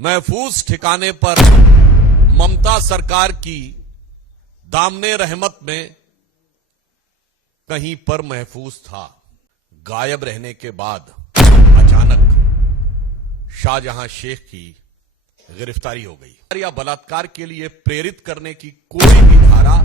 महफूज ठिकाने पर ममता सरकार की दामने रहमत में कहीं पर महफूज था। गायब रहने के बाद अचानक शाहजहां शेख की गिरफ्तारी हो गई। या बलात्कार के लिए प्रेरित करने की कोई भी धारा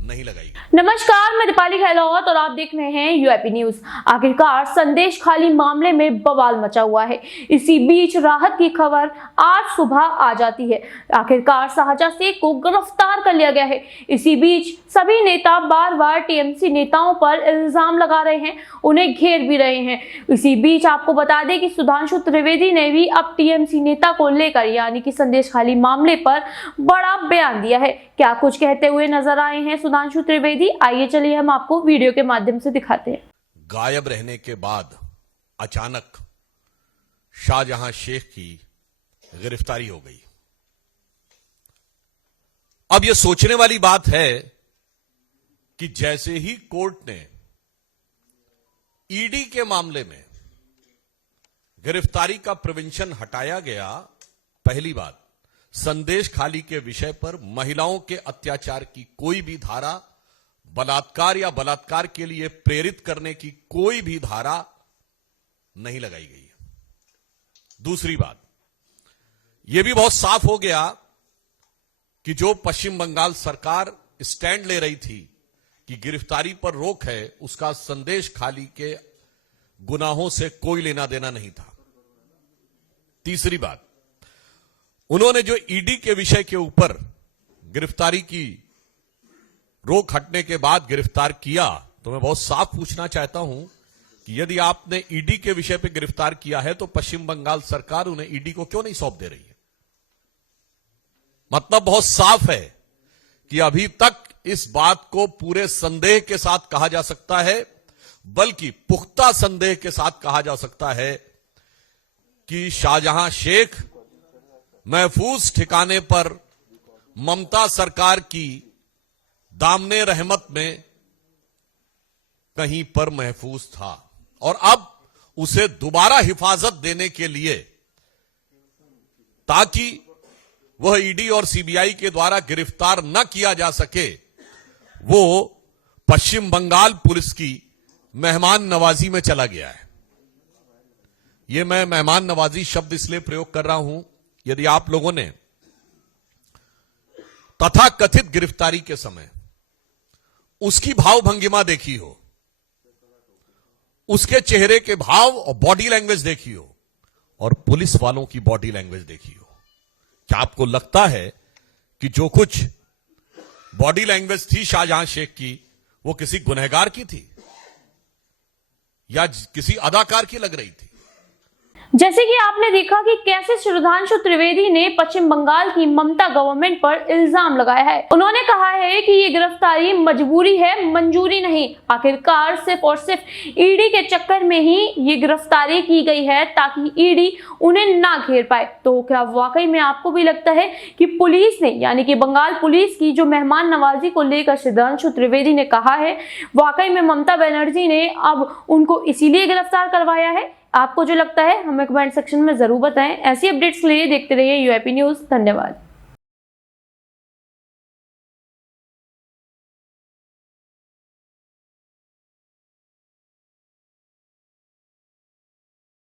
नहीं लगाई। नमस्कार, मैं दीपाली गहलोत और आप देख रहे हैं यूएपी न्यूज। आखिरकार संदेश खाली मामले में बवाल मचा हुआ है। इसी बीच राहत की खबर आज सुबह आ जाती है। आखिरकार शाहजहां शेख को गिरफ्तार कर लिया गया है। इसी बीच सभी नेता बार बार टीएमसी नेताओं पर इल्जाम लगा रहे हैं, उन्हें घेर भी रहे हैं। इसी बीच आपको बता दें कि सुधांशु त्रिवेदी ने भी अब टीएमसी नेता को लेकर यानी कि संदेश खाली मामले पर बड़ा बयान दिया है। क्या कुछ कहते हुए नजर आए हैं सुधांशु त्रिवेदी, आइए चलिए हम आपको वीडियो के माध्यम से दिखाते हैं। गायब रहने के बाद अचानक शाहजहां शेख की गिरफ्तारी हो गई। अब यह सोचने वाली बात है कि जैसे ही कोर्ट ने ईडी के मामले में गिरफ्तारी का प्रिवेंशन हटाया गया, पहली बात संदेश खाली के विषय पर महिलाओं के अत्याचार की कोई भी धारा, बलात्कार या बलात्कार के लिए प्रेरित करने की कोई भी धारा नहीं लगाई गई है। दूसरी बात यह भी बहुत साफ हो गया कि जो पश्चिम बंगाल सरकार स्टैंड ले रही थी कि गिरफ्तारी पर रोक है, उसका संदेश खाली के गुनाहों से कोई लेना देना नहीं था। तीसरी बात, उन्होंने जो ईडी के विषय के ऊपर गिरफ्तारी की रोक हटने के बाद गिरफ्तार किया, तो मैं बहुत साफ पूछना चाहता हूं कि यदि आपने ईडी के विषय पर गिरफ्तार किया है तो पश्चिम बंगाल सरकार उन्हें ईडी को क्यों नहीं सौंप दे रही है? मतलब बहुत साफ है कि अभी तक इस बात को पूरे संदेह के साथ कहा जा सकता है, बल्कि पुख्ता संदेह के साथ कहा जा सकता है कि शाहजहां शेख महफूज ठिकाने पर ममता सरकार की दामने रहमत में कहीं पर महफूज था और अब उसे दोबारा हिफाजत देने के लिए, ताकि वह ईडी और सीबीआई के द्वारा गिरफ्तार न किया जा सके, वो पश्चिम बंगाल पुलिस की मेहमान नवाजी में चला गया है। यह मैं मेहमान नवाजी शब्द इसलिए प्रयोग कर रहा हूं, यदि आप लोगों ने तथाकथित गिरफ्तारी के समय उसकी भाव भंगिमा देखी हो, उसके चेहरे के भाव और बॉडी लैंग्वेज देखी हो, और पुलिस वालों की बॉडी लैंग्वेज देखी हो, क्या आपको लगता है कि जो कुछ बॉडी लैंग्वेज थी शाहजहां शेख की, वो किसी गुनहगार की थी या किसी अदाकार की लग रही थी? जैसे कि आपने देखा कि कैसे सुधांशु त्रिवेदी ने पश्चिम बंगाल की ममता गवर्नमेंट पर इल्जाम लगाया है। उन्होंने कहा है कि ये गिरफ्तारी मजबूरी है, मंजूरी नहीं। आखिरकार सिर्फ और सिर्फ ईडी के चक्कर में ही ये गिरफ्तारी की गई है ताकि ईडी उन्हें ना घेर पाए। तो क्या वाकई में आपको भी लगता है कि पुलिस ने यानी कि बंगाल पुलिस की जो मेहमान नवाजी को लेकर सुधांशु त्रिवेदी ने कहा है, वाकई में ममता बनर्जी ने अब उनको इसीलिए गिरफ्तार करवाया है? आपको जो लगता है हमें कमेंट सेक्शन में जरूर बताएं। ऐसी अपडेट्स के लिए देखते रहिए यूएपी न्यूज। धन्यवाद।